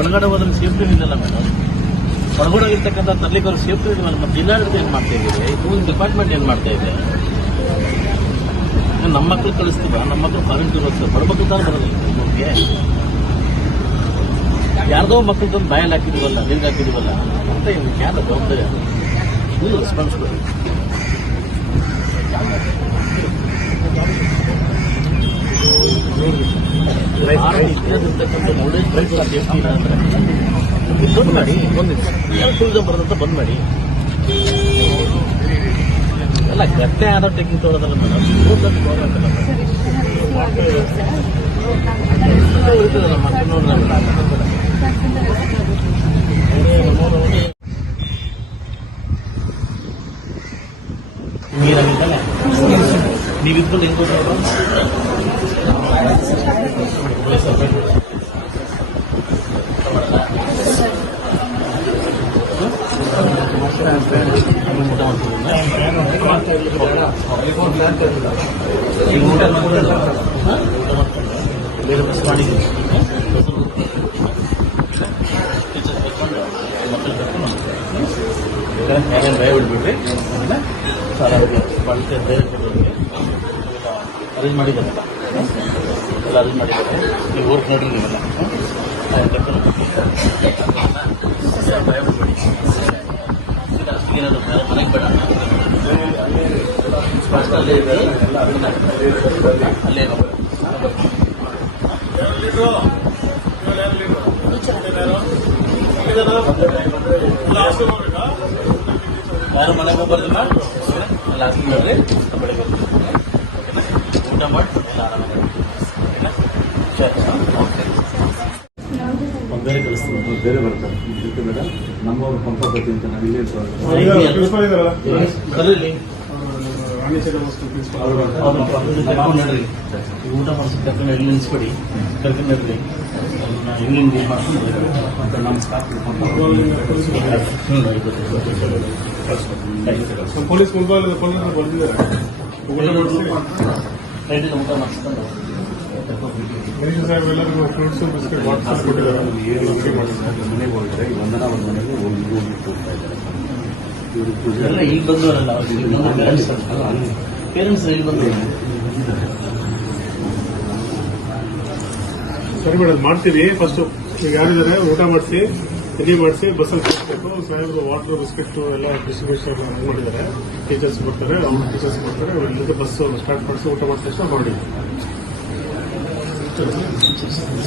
ಒಳಗಡೆ ಹೋದ್ರೆ ಸೇಫ್ಟಿ ಇದೆಯಲ್ಲ ಮೇಡಮ್. ಒಳಗಡೆ ಇರ್ತಕ್ಕಂಥ ತರ್ಲಿಕ್ಕೆ ಸೇಫ್ಟಿ ಇದೆಯಲ್ಲ ಮತ್ತೆ ಜಿಲ್ಲಾಡಳಿತ ಏನ್ ಮಾಡ್ತಾ ಇದ್ದೀವಿ ಟೂರಿಸ್ಟ್ ಡಿಪಾರ್ಟ್ಮೆಂಟ್ ಏನ್ ಮಾಡ್ತಾ ಇದೆ? ನಮ್ಮ ಮಕ್ಳು ಕಳಿಸ್ತೀವ ನಮ್ಮ ಮಕ್ಕಳು ಟೂರ್ ಹೋಗ್ತಾರೆ. ಬಡಮಕ್ಳು ತಾನು ಬರೋದಿಲ್ಲ ನಮಗೆ. ಯಾರ್ದೋ ಮಕ್ಳು ತಂದು ಬಾಯಲ್ಲಿ ಹಾಕಿದೀವಲ್ಲ ನೀರಿಗೆ ಹಾಕಿದೀವಲ್ಲ, ಅಂತ ಯಾರ ಜವಾಬ್ದಾರಿ ಸೇಫ್ಟಿ ಇಲ್ಲ ಅಂದ್ರೆ ಬಂದ್ ಮಾಡಿ ಒಂದು ಬರೋದಂತ ಬಂದ್ ಮಾಡಿ ಅಲ್ಲ ಗಟ್ಟೆ ಆದ ಟೆಕ್ನಿಕ್ ತೊಗೊಳೋದಲ್ಲ ಮೇಡಮ್ ಇರ್ತದಲ್ಲ ಮತ್ತೆ ನೋಡ್ರಲ್ಲ ನೀರಾಗಿದ್ದಲ್ಲ ನೀವಿದ್ಕೊಂಡು ಹೆಂಗ್ ಆಮೇಲೆ ಸಾಲ ಬಳಕೆ ಧೈರ್ಯ ಕೊಡೋರಿಗೆ ಅರೇಂಜ್ ಮಾಡಿದ್ದಾರಲ್ಲ ಎಲ್ಲ ಅರೇಂಜ್ ಮಾಡಿದ್ದಾರೆ ನೀವು ವರ್ಕ್ ನೋಡ್ರಿ ನೀವೆಲ್ಲ ಏನಾದ್ರು ಬೇರೆ ಮನೆಗೆ ಬೇಡ ಫಸ್ಟ್ ಅಲ್ಲೇ ಇದೆ ಅಲ್ಲೇ ಇರೋದು. ಯಾರು ಮನೆಗೆ ಬರ್ದಿಲ್ಲ ಎಲ್ಲ ಹಾಕಿ ನೋಡ್ರಿ ಬೆಳಗ್ಗೆ ಬರ್ತೀನಿ ಓಕೆನಾ? ಊಟ ಮಾಡಿ ಎಲ್ಲ ಆರಾಮಾಗಿ ಓಕೆನಾ? ಸರಿ ಓಕೆ ಬೇರೆ ಬರ್ತಾರೆ ಇದಕ್ಕೆ ಬೇಡ ನಮ್ಮವ್ರು ಪಂಪಾಪತಿ ಅಂತ ನಾವು ಇಲ್ಲೇ ಊಟ ಮಾಡಿಸಿ ಕರ್ಕೊಂಡು ಎಲ್ಲಿ ನಿಲ್ಲಿಸ್ಬೇಡಿ ಕರ್ಕೊಂಡು ಇರಲಿ ಹೆಂಗಿಂಗ್ ಇದು ಮಾಡ್ಕೊಂಡು ಮತ್ತೆ ನಮ್ಮ ಸ್ಟಾಫ್ ಪೊಲೀಸ್ ಬಂದಿದ್ದಾರೆ. ಊಟ ಮಾಡಿಸ್ಕೊಂಡು ಮಿನಿಸ್ಟರ್ ಸಾಹೇಬ್ ಎಲ್ಲರಿಗೂ ಫ್ರೂಟ್ಸ್ ಬಿಸ್ಕೆಟ್ ವಾಟ್ಸಪ್ ಕೊಟ್ಟಿದ್ದಾರೆ ಏನು ಮನೆಗೆ ಹೋಗಿದ್ರೆ ಅವ್ರ ಮನೆಗೆ ಹೋಗಿ ಹೋಗ್ತಾ ಇದ್ದಾರೆ ಈಗ ಬಂದವರಲ್ಲ ಪೇರೆಂಟ್ಸ್ ಇಲ್ಲಿ ಸರಿ ಮೇಡಮ್ ಮಾಡ್ತೀವಿ. ಫಸ್ಟ್ ಈಗ ಯಾರಿದ್ದಾರೆ ಊಟ ಮಾಡಿಸಿ ತಿಂಡಿ ಮಾಡಿಸಿ ಬಸ್ಸಲ್ಲಿ ಕಳಿಸ್ಬೇಕು ಸಾಹೇಬ್ರು ವಾಟರ್ ಬಿಸ್ಕೆಟ್ ಎಲ್ಲ ಡಿಸ್ಟ್ರಿಬ್ಯೂಷನ್ ಮಾಡಿದ್ದಾರೆ. ಟೀಚರ್ಸ್ ಬರ್ತಾರೆ ಅವ್ರ ಟೀಚರ್ಸ್ ಬರ್ತಾರೆ ಇಲ್ಲಿಂದ ಬಸ್ ಸ್ಟಾರ್ಟ್ ಮಾಡಿಸಿ ಊಟ ಮಾಡಿದ ತಕ್ಷಣ ಮಾಡಿ. 怎样去解